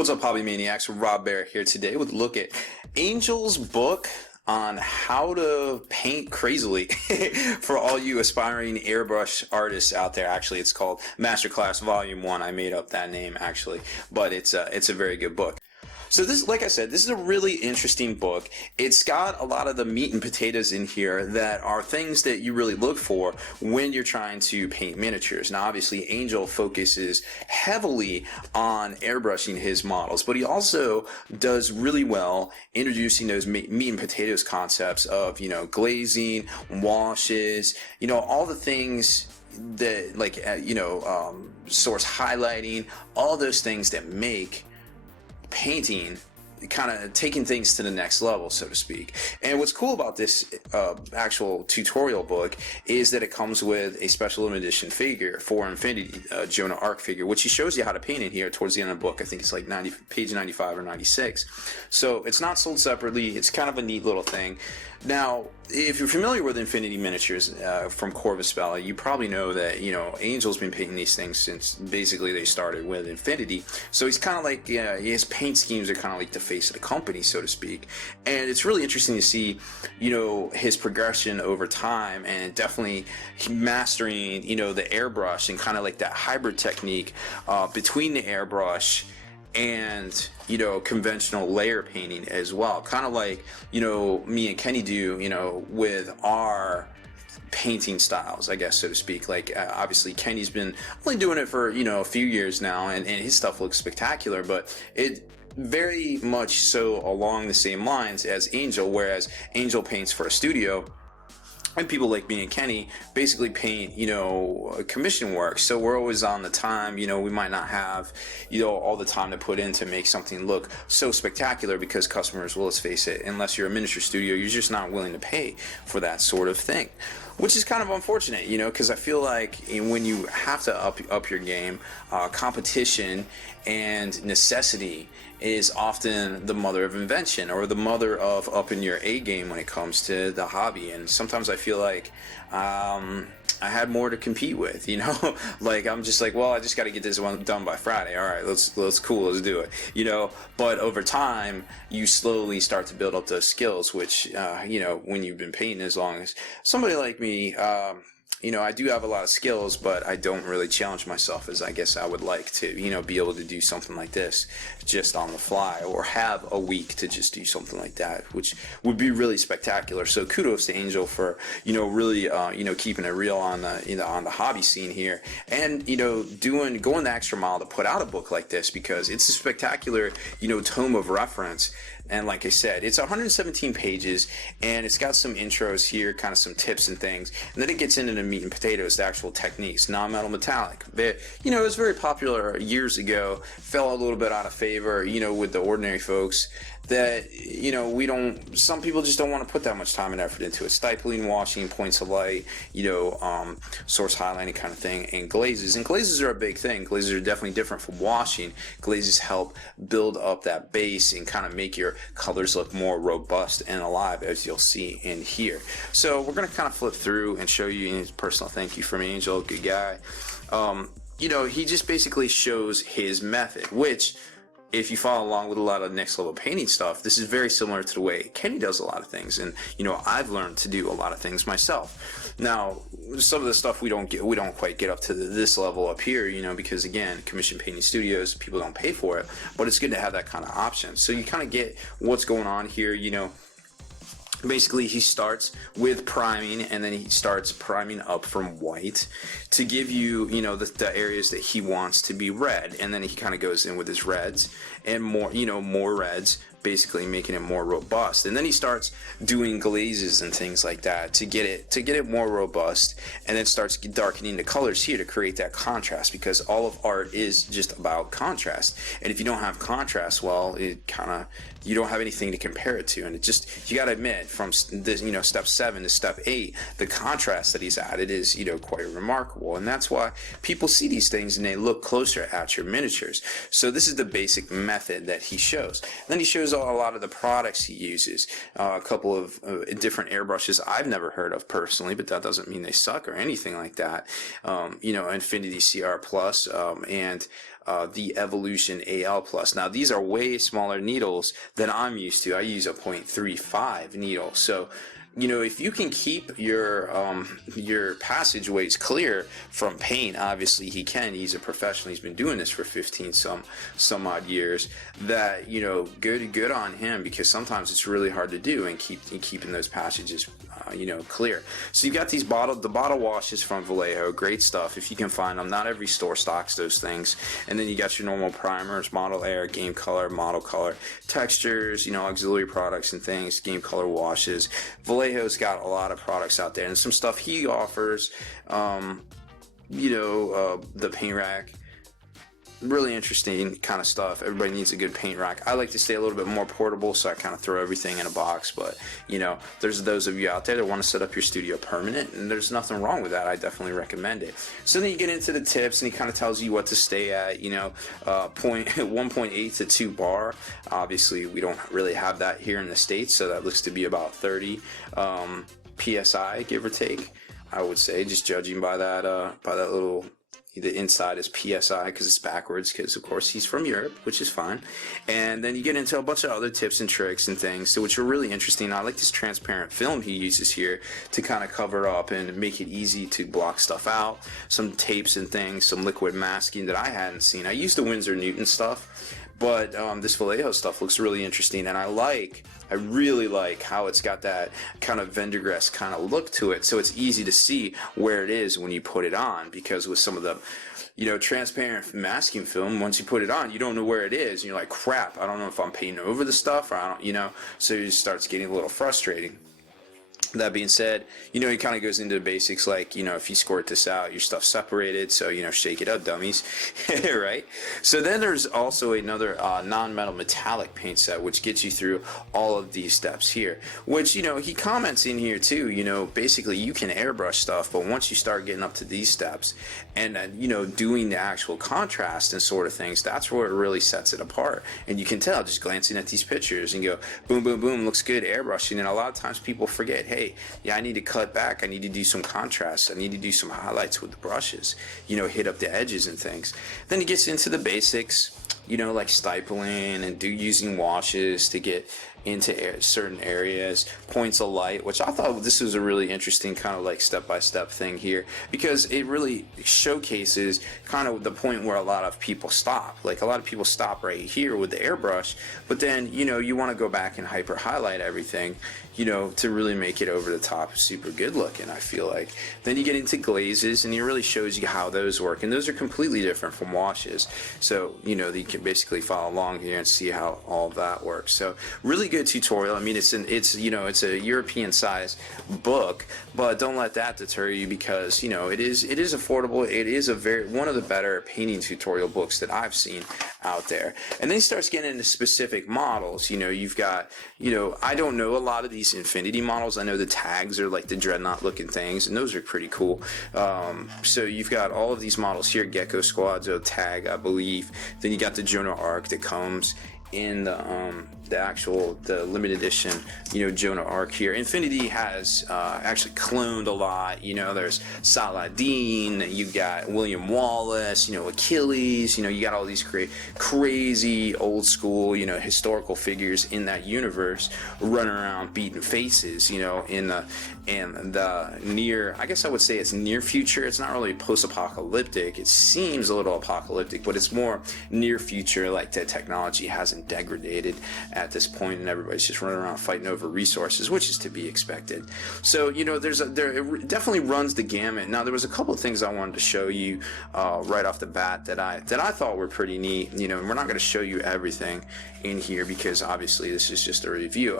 What's up, Hobby Maniacs? Rob Bear here today with a look at Angel's book on how to paint crazily for all you aspiring airbrush artists out there. Actually, it's called Masterclass Volume 1. I made up that name, actually, but it's a very good book. So this, like I said, this is a really interesting book. It's got a lot of the meat and potatoes in here that are things that you really look for when you're trying to paint miniatures. Now, obviously, Angel focuses heavily on airbrushing his models, but he also does really well introducing those meat and potatoes concepts of, glazing, washes, all the things that, like, source highlighting, all those things that make painting kind of taking things to the next level, so to speak. And what's cool about this actual tutorial book is that it comes with a special limited edition figure for Infinity, Jonah Arc figure, which he shows you how to paint in here towards the end of the book. I think it's like page 95 or 96. So it's not sold separately. It's kind of a neat little thing. Now, if you're familiar with Infinity miniatures from Corvus Belli, you probably know that, Angel's been painting these things since basically they started with Infinity. So he's kind of like, his paint schemes are kind of like the face of the company, so to speak. And it's really interesting to see, his progression over time and definitely mastering, the airbrush and kind of like that hybrid technique between the airbrush and conventional layer painting as well, kind of like me and Kenny do with our painting styles, I guess, so to speak. Like obviously Kenny's been only doing it for a few years now, and his stuff looks spectacular, but it very much so along the same lines as Angel, whereas Angel paints for a studio and people like me and Kenny basically paint, commission work. So we're always on the time, we might not have, all the time to put in to make something look so spectacular because customers, well, let's face it, unless you're a miniature studio, you're just not willing to pay for that sort of thing. Which is kind of unfortunate, because I feel like when you have to up your game, competition and necessity is often the mother of invention, or the mother of upping your A game when it comes to the hobby. And sometimes I feel like I had more to compete with, like I'm just like, well, I just got to get this one done by Friday. All right, let's do it, But over time, you slowly start to build up those skills, which when you've been painting as long as somebody like me, I do have a lot of skills, but I don't really challenge myself as I guess I would like to, be able to do something like this just on the fly, or have a week to just do something like that, which would be really spectacular. So kudos to Angel for, really, keeping it real on the, on the hobby scene here, and, going the extra mile to put out a book like this, because it's a spectacular, tome of reference. And like I said, it's 117 pages, and it's got some intros here, kind of some tips and things. And then it gets into the meat and potatoes, the actual techniques, non-metal metallic. It was very popular years ago, fell a little bit out of favor, with the ordinary folks that, some people just don't want to put that much time and effort into it. Stippling, washing, points of light, source highlighting kind of thing, and glazes. And glazes are a big thing. Glazes are definitely different from washing. Glazes help build up that base and kind of make your colors look more robust and alive, as you'll see in here. So we're going to kind of flip through and show you his personal thank you from Angel, good guy. He just basically shows his method, which, if you follow along with a lot of next level painting stuff, this is very similar to the way Kenny does a lot of things. And, I've learned to do a lot of things myself. Now, some of the stuff we don't quite get up to this level up here, because again, commission painting studios, people don't pay for it, but it's good to have that kind of option. So you kind of get what's going on here, Basically, he starts with priming, and then he starts priming up from white to give you, the areas that he wants to be red. And then he kind of goes in with his reds and more reds, basically making it more robust. And then he starts doing glazes and things like that to get it more robust, and then starts darkening the colors here to create that contrast, because all of art is just about contrast. And if you don't have contrast, well, you don't have anything to compare it to. And you got to admit, from this, step 7 to step 8, the contrast that he's added is, quite remarkable. And that's why people see these things and they look closer at your miniatures. So this is the basic method that he shows. And then he shows a lot of the products he uses, a couple of different airbrushes I've never heard of personally, but that doesn't mean they suck or anything like that. Infinity CR Plus, and the Evolution AL Plus. Now these are way smaller needles than I'm used to. I use a .35 needle, so if you can keep your passageways clear from paint, obviously he can. He's a professional. He's been doing this for 15 some odd years. That good on him, because sometimes it's really hard to do and keeping those passages clear. So you've got the bottle washes from Vallejo, great stuff if you can find them. Not every store stocks those things. And then you got your normal primers, Model Air, Game Color, Model Color, textures, auxiliary products and things, Game Color washes. Vallejo's got a lot of products out there, and some stuff he offers, the paint rack. Really interesting kind of stuff. Everybody needs a good paint rack. I like to stay a little bit more portable, so I kind of throw everything in a box. But there's those of you out there that want to set up your studio permanent, and there's nothing wrong with that. I definitely recommend it. So then you get into the tips, and he kind of tells you what to stay at. 1.8 to 2 bar. Obviously, we don't really have that here in the States, so that looks to be about 30 psi, give or take. I would say, just judging by that little. The inside is PSI because it's backwards, because of course he's from Europe, which is fine. And then you get into a bunch of other tips and tricks and things, which are really interesting. I like this transparent film he uses here to kind of cover up and make it easy to block stuff out. Some tapes and things, some liquid masking that I hadn't seen. I used the Winsor Newton stuff, but this Vallejo stuff looks really interesting, and I really like how it's got that kind of Vendergrass kind of look to it, so it's easy to see where it is when you put it on, because with some of the transparent masking film, once you put it on, you don't know where it is, and you're like, crap, I don't know if I'm painting over the stuff, or I don't, so it just starts getting a little frustrating. That being said, he kind of goes into the basics, like, if you squirt this out, your stuff's separated, so, shake it up, dummies, right? So then there's also another non-metal metallic paint set, which gets you through all of these steps here, which, he comments in here too, basically you can airbrush stuff, but once you start getting up to these steps and, doing the actual contrast and sort of things, that's where it really sets it apart. And you can tell just glancing at these pictures and go, boom, boom, boom, looks good, airbrushing. And a lot of times people forget, hey, yeah, I need to cut back. I need to do some contrast. I need to do some highlights with the brushes, hit up the edges and things. Then it gets into the basics, like stippling and using washes to get into certain areas, points of light, which I thought this was a really interesting kind of like step-by-step thing here, because it really showcases kind of the point where a lot of people stop. Like a lot of people stop right here with the airbrush, but then you want to go back and hyper highlight everything, to really make it over the top super good looking, I feel like. Then you get into glazes, and it really shows you how those work, and those are completely different from washes, so you can basically follow along here and see how all of that works. So really good tutorial. I mean, it's a European size book, but don't let that deter you, because it is affordable. It is one of the better painting tutorial books that I've seen out there. And then he starts getting into specific models. You've got I don't know a lot of these Infinity models. I know the tags are like the dreadnought looking things, and those are pretty cool. So you've got all of these models here, Gecko Squadzo tag, I believe. Then you got the Jonah Arc that comes in the limited edition, Jonah Arc here. Infinity has actually cloned a lot. There's Saladin, you got William Wallace, Achilles, you got all these crazy old school, historical figures in that universe running around beating faces, in the near, I guess I would say it's near future. It's not really post-apocalyptic. It seems a little apocalyptic, but it's more near future, like the technology hasn't degraded at this point, and everybody's just running around fighting over resources, which is to be expected. So it definitely runs the gamut. Now there was a couple of things I wanted to show you right off the bat that I thought were pretty neat. And we're not going to show you everything in here, because obviously this is just a review.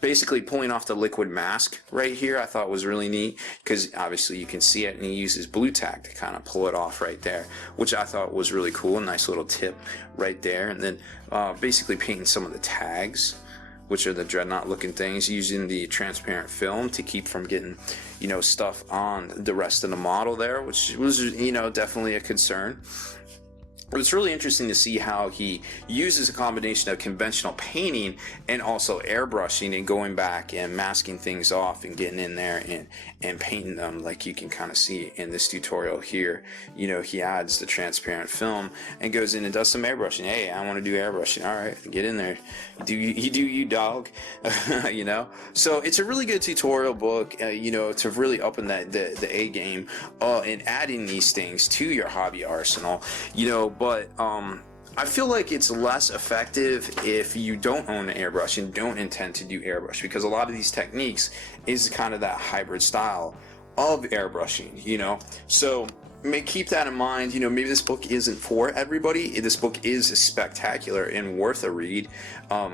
Basically pulling off the liquid mask right here, I thought was really neat, because obviously you can see it, and he uses blue tack to kind of pull it off right there, which I thought was really cool. A nice little tip right there. And then basically painting some of the tags, which are the dreadnought looking things, using the transparent film to keep from getting stuff on the rest of the model there, which was definitely a concern. it's really interesting to see how he uses a combination of conventional painting and also airbrushing and going back and masking things off and getting in there and painting them, like you can kind of see in this tutorial here. You know, he adds the transparent film and goes in and does some airbrushing. Hey, I want to do airbrushing. All right, get in there. You dog. You know, so it's a really good tutorial book, you know, to really open the A game and adding these things to your hobby arsenal, you know. But I feel like it's less effective if you don't own an airbrush and don't intend to do airbrush, because a lot of these techniques is kind of that hybrid style of airbrushing, you know. So keep that in mind. You know, maybe this book isn't for everybody. This book is spectacular and worth a read,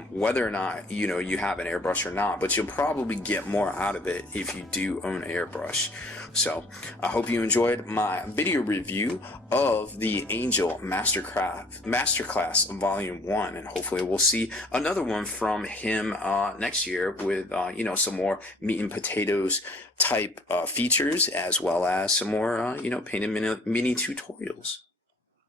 whether or not, you know, you have an airbrush or not, but you'll probably get more out of it if you do own an airbrush. So I hope you enjoyed my video review of the Angel Masterclass Volume 1, and hopefully we'll see another one from him next year with, you know, some more meat and potatoes type features, as well as some more, you know, painted mini tutorials.